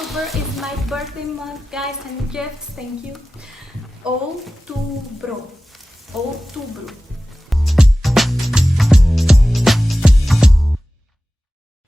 October is my birthday month, guys, and gifts, thank you. Outubro. Outubro.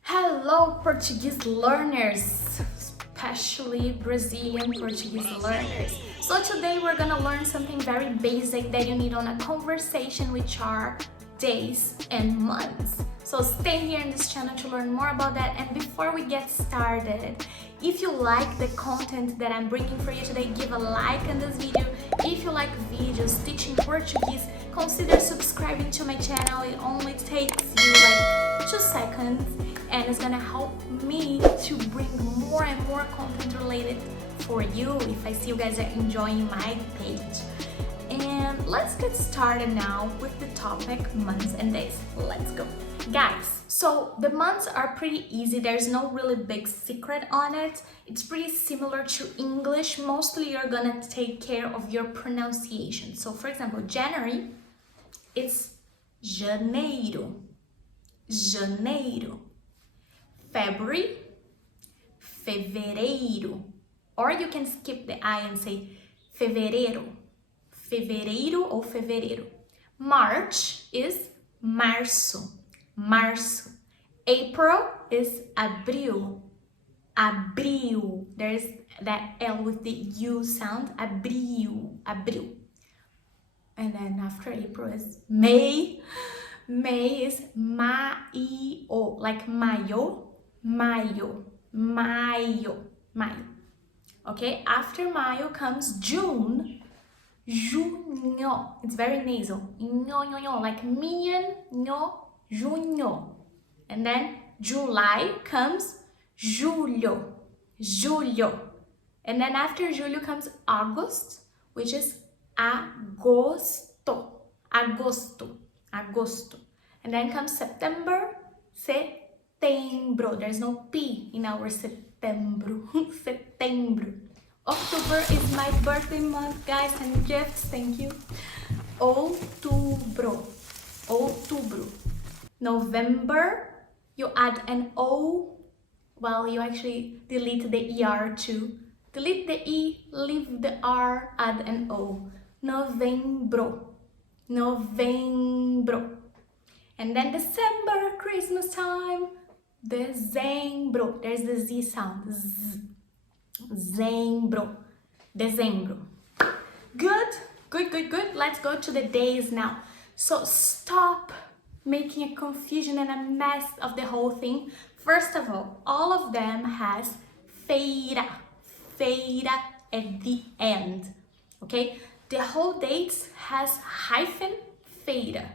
Hello, Portuguese learners, especially Brazilian Portuguese learners. So today we're gonna learn something very basic that you need on a conversation, which are days and months. So stay here in this channel to learn more about that. And before we get started, if you like the content that I'm bringing for you today, give a like on this video. If you like videos teaching Portuguese, consider subscribing to my channel. It only takes you like 2 seconds and it's gonna help me to bring more and more content related for you if I see you guys are enjoying my page. And let's get started now with the topic months and days. Let's go. Guys, so the months are pretty easy. There's no really big secret on it. It's pretty similar to English. Mostly you're gonna take care of your pronunciation. So for example, January, it's janeiro. Janeiro. February, fevereiro. Or you can skip the I and say fevereiro. Fevereiro ou fevereiro. March is março. Março. April is abril. Abril. There's that L with the U sound. Abril. Abril. And then after April is May. May is maio. Like maio. Maio. Maio. Maio. Okay? After Maio comes June. Junho. It's very nasal. Nho, nho, nho. Like mian, nho, junho. And then July comes julho. Julho. And then after julho comes August, which is agosto. Agosto. Agosto. And then comes September, setembro. There's no P in our setembro. Setembro. October is my birthday month, guys, and gifts, thank you. Outubro. Outubro. November, you add an O. Well, you actually delete the ER too. Delete the E, leave the R, add an O. Novembro. Novembro. And then December, Christmas time. Dezembro. There's the Z sound. Z. Dezembro. Dezembro. Good. Good, good, good. Let's go to the days now. So stop making a confusion and a mess of the whole thing. First of all of them has feira. Feira at the end. Okay? The whole dates has hyphen feira.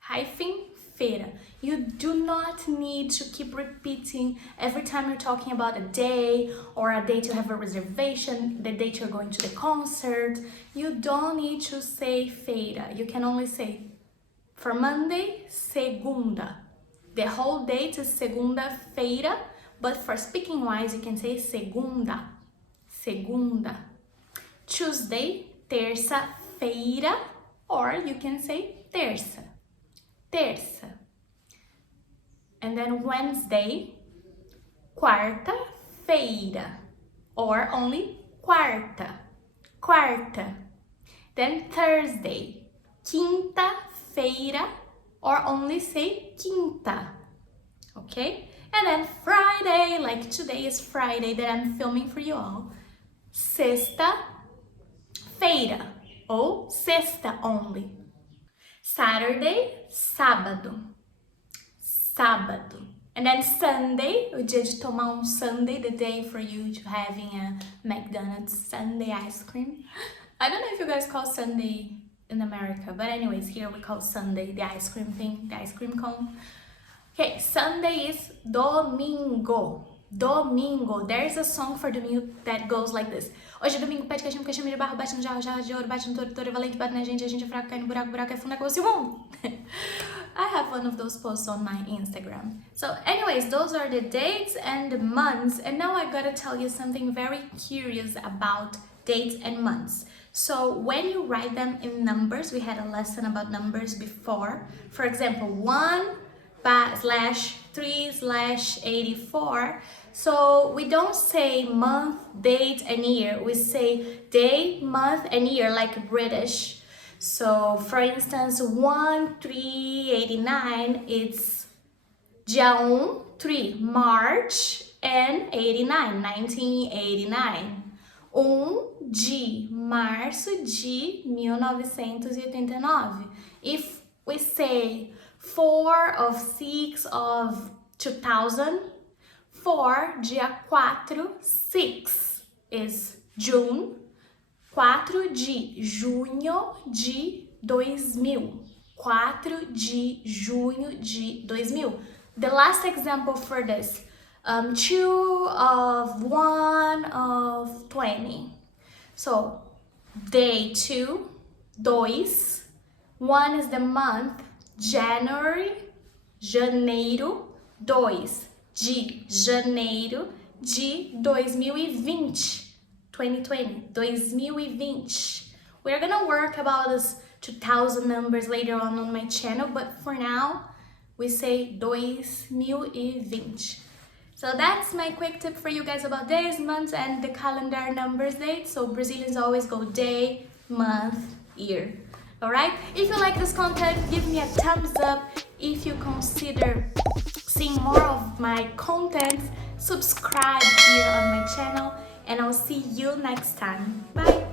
Hyphen feira. You do not need to keep repeating every time you're talking about a day or a date you have a reservation, the date you're going to the concert. You don't need to say feira. You can only say for Monday, segunda. The whole date is segunda-feira, but for speaking wise, you can say segunda. Segunda. Tuesday, terça-feira, or you can say terça. Terça. And then Wednesday, quarta-feira, or only quarta. Quarta. Then Thursday, quinta-feira, or only say quinta. Okay? And then Friday, like today is Friday that I'm filming for you all. Sexta-feira, ou sexta only. Saturday, sábado. Sábado. And then Sunday, o dia de tomar um sundae, the day for you to having a McDonald's sundae ice cream. I don't know if you guys call sundae in America, but anyways, here we call sundae the ice cream thing, the ice cream cone. Okay, Sunday is domingo. Domingo. There's a song for domingo that goes like this. Hoje é domingo, pé de queixo, queixo de barro, bate no jarro, jarro de ouro, bate no touro, touro é valente, bate na gente, a gente é fraco, cai no buraco, buraco é fundo, é como se o mundo. I have one of those posts on my Instagram. So anyways, those are the dates and the months. And now I gotta tell you something very curious about dates and months. So when you write them in numbers, we had a lesson about numbers before. For example, 1/3/84. So we don't say month, date, and year. We say day, month, and year like British. So for instance, 1/3/89, it's dia 3, March and 89, 1989. 1 de março de 1989. If we say 4/6/2000, 4, dia 4, 6 is June. 4 de junho de 2000. 4 de junho de 2000. The last example for this, 2/1/20. So, day 2, 2. 1 is the month, January, janeiro, 2 de janeiro de 2020. 2020. We're gonna work about this 2000 numbers later on my channel, but for now, we say 2020. So that's my quick tip for you guys about days, months, and the calendar numbers date. So Brazilians always go day, month, year. Alright? If you like this content, give me a thumbs up. If you consider seeing more of my content, subscribe here on my channel, and I'll see you next time. Bye!